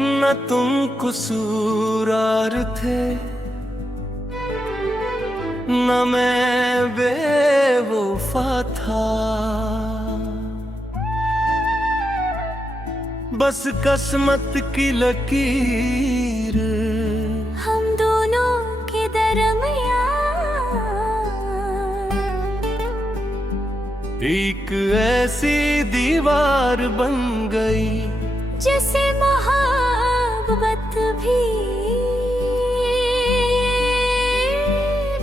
न तुम कसूरवार थे न मैं बेवफा था। बस किस्मत की लकीर हम दोनों के दरमियां एक ऐसी दीवार बन गई जिसे मोहब्बत भी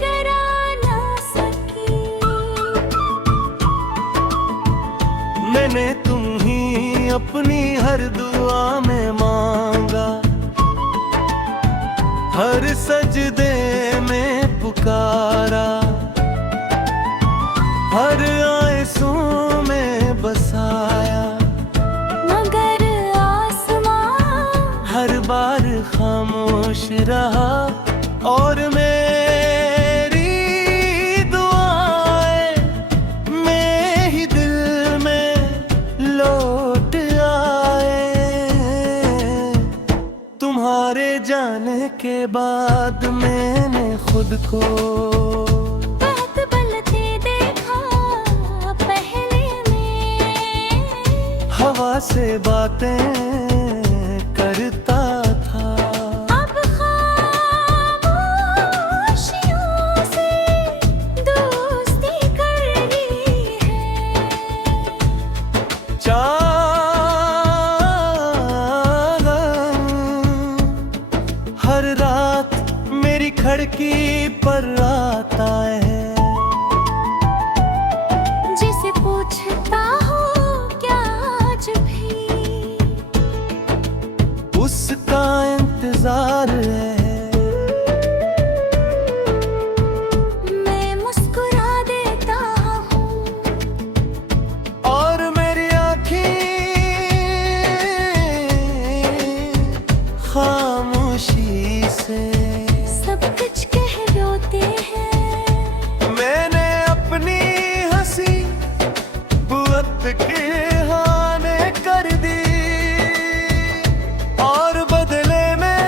डरा ना सकी। मैंने तुम ही अपनी हर दुआ में मांगा, हर सजदे में पुकारा, हर आंसू में बसाया, मगर आसमां हर बार खामोश रहा। और मेरी दुआएं में ही दिल में लौट आए। तुम्हारे जाने के बाद मैंने खुद को बहुत बलते देखा पहले में, हवा से बातें करता था। अब खामोशियों से दोस्ती करनी है। चाँद हर रात मेरी खिड़की पर आता है, जिसे पूछता हो क्या आज भी उसका इंतजार है। मैं मुस्कुरा देता हूँ और मेरी आँखें खामोशी से सब कुछ कह रोते हैं। मैंने अपनी हंसी वक्त के हाने कर दी, और बदले में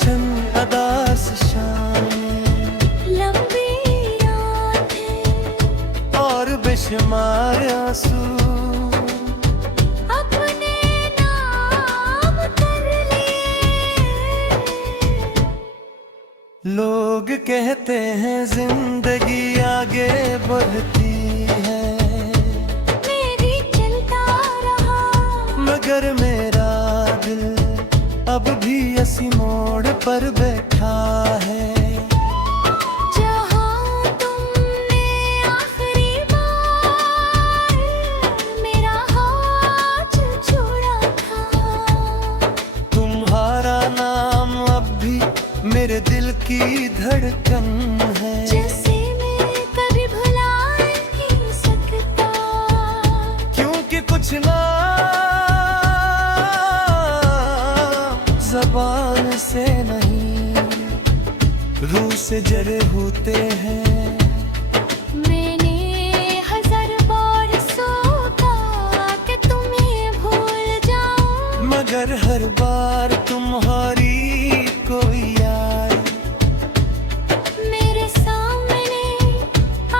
चंद अदास शामें, लंबी रातें और बेशुमार आंसू अपने नाम कर लिए। लोग कहते हैं जिंदगी आगे बढ़ती है, मेरी चलता रहा मगर मेरा दिल अब भी इसी मोड़ पर बैठा है। जहाँ तुमने आखिरी बार मेरा हाथ छोड़ा था, तुम्हारा नाम अब भी मेरे दिल की धड़कन है। जैसे मैं कभी भुला नहीं सकता। क्योंकि कुछ नाम ज़बान से नहीं रूह से जड़े होते हैं। मैंने हजार बार सोचा कि तुम्हें भूल जाऊं, मगर हर बार तुम्हारी कोई याद मेरे सामने आ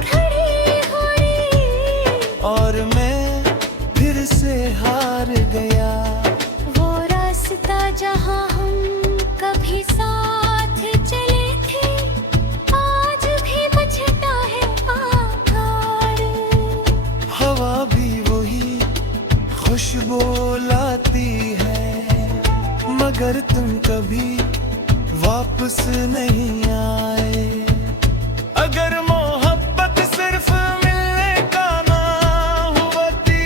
खड़ी हुई, और मैं फिर से हार गया। वो रास्ता जहाँ हम कभी साथ चले थे, आज भी बचता है आकार। हवा भी वही खुशबू लाती है, मगर तुम कभी वापस नहीं आए। अगर मोहब्बत सिर्फ मिलने का नाम होती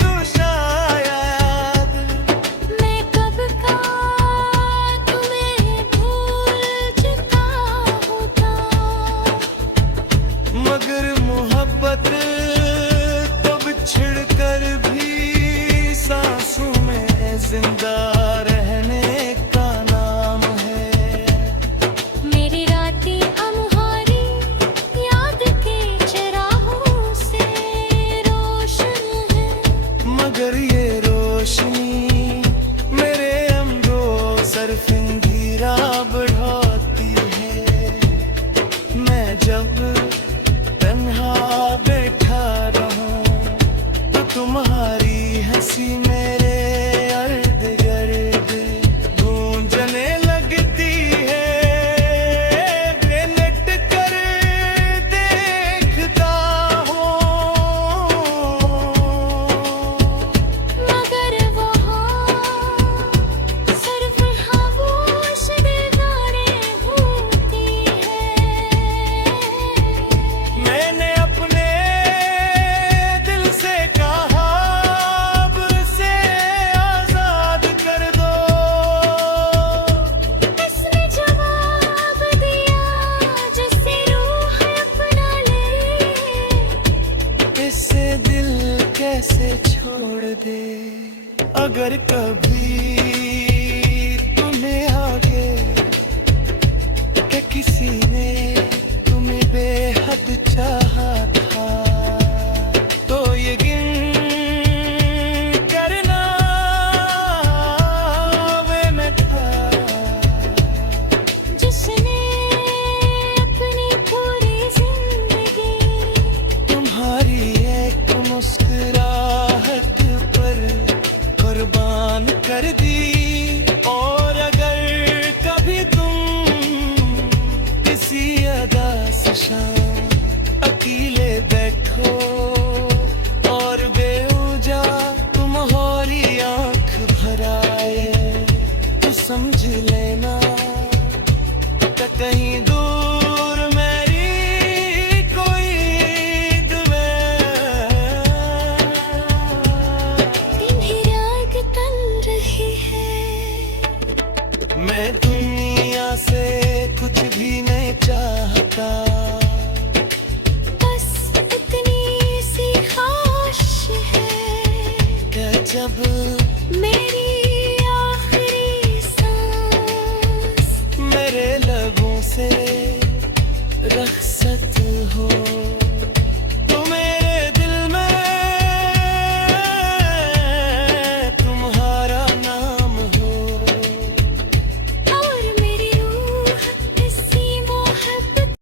तो शायद मैं कब का तुम्हें भूल चुका होता, मगर मोहब्बत तो बिछड़ कर भी सांसों में जिंदा रहने का नाम है। मेरी रातें अम्हारी याद के चिरागों से रोशन है। छोड़ दे। अगर कभी तुम्हें आगे कि किसी ने तुम्हें बेहद चाहा था, तो ये गिन करना वे मैं था जिसने अपनी पूरी जिंदगी तुम्हारी एक मुस्कुराहट पर कुर्बान कर दी। और अगर कभी तुम किसी अदा से शाम अकेले बैठो और बेवजह तुम्हारी आंख भर आए, तो समझ लेना कि कहीं दूर मेरी कोई दुआ। इन्हें राग तन रही है। मैं दुनिया से कुछ भी नहीं चाहता, बस इतनी सी ख्वाहिश है कि जब मेरी आखिरी सांस मेरे लबों से रखसत हो।